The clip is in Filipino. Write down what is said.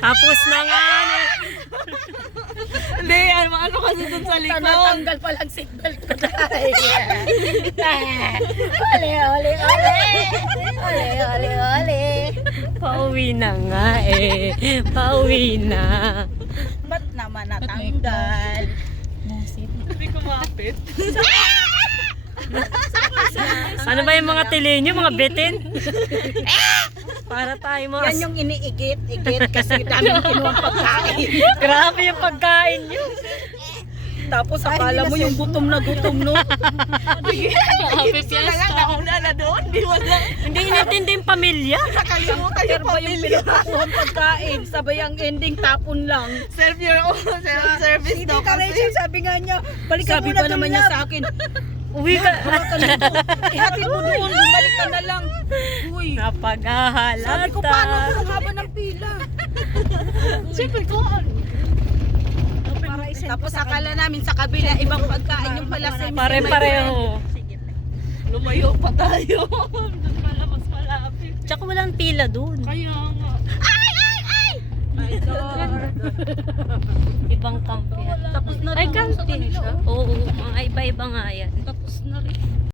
Tapos na nga. Hindi, ano kasi dun sa likod. Tanggal pa lang seatbelt ko dahil. Ole, ole, ole. Ole, ole, ole. Pauwi na nga eh. Pauwi na. Ba't naman natanggal? Hindi kumapit. Ano ba yung mga tili nyo, mga bitin? Para tayo mga... Yan yung iniigit-igit kasi dami kinuha pagkain. Grabe yung pagkain nyo. Tapos akala mo yung gutom na gutom, no? Happy fiesta. Nauna na doon. Di wala. Hindi inintindi yung pamilya. Nakalimutan Pero yung ba yung pamilya. pinakukuhan pagkain? Sabay ang ending, tapon lang. Serve your own self-service daw kasi. Sabi nga niya, balikan Sabi mo na pa naman niya sa akin, Uwi ka. ihatid mo doon, bumalik ka na lang. Uy, Napaghahalata. sabi ko paano kung ang haba ng pila? Siyempre ko. Tapos akala namin sa kabila, ibang pagkain yung pala sa Pare-pareho. Lumayo pa tayo. Doon pala mas malapit. Tsaka walang pila dun. Kaya nga. My God. Ibang kampi. Tapos na Ay, rin sa kampi. kanila, oh. Oo, mga iba-iba nga yan. Tapos na rin.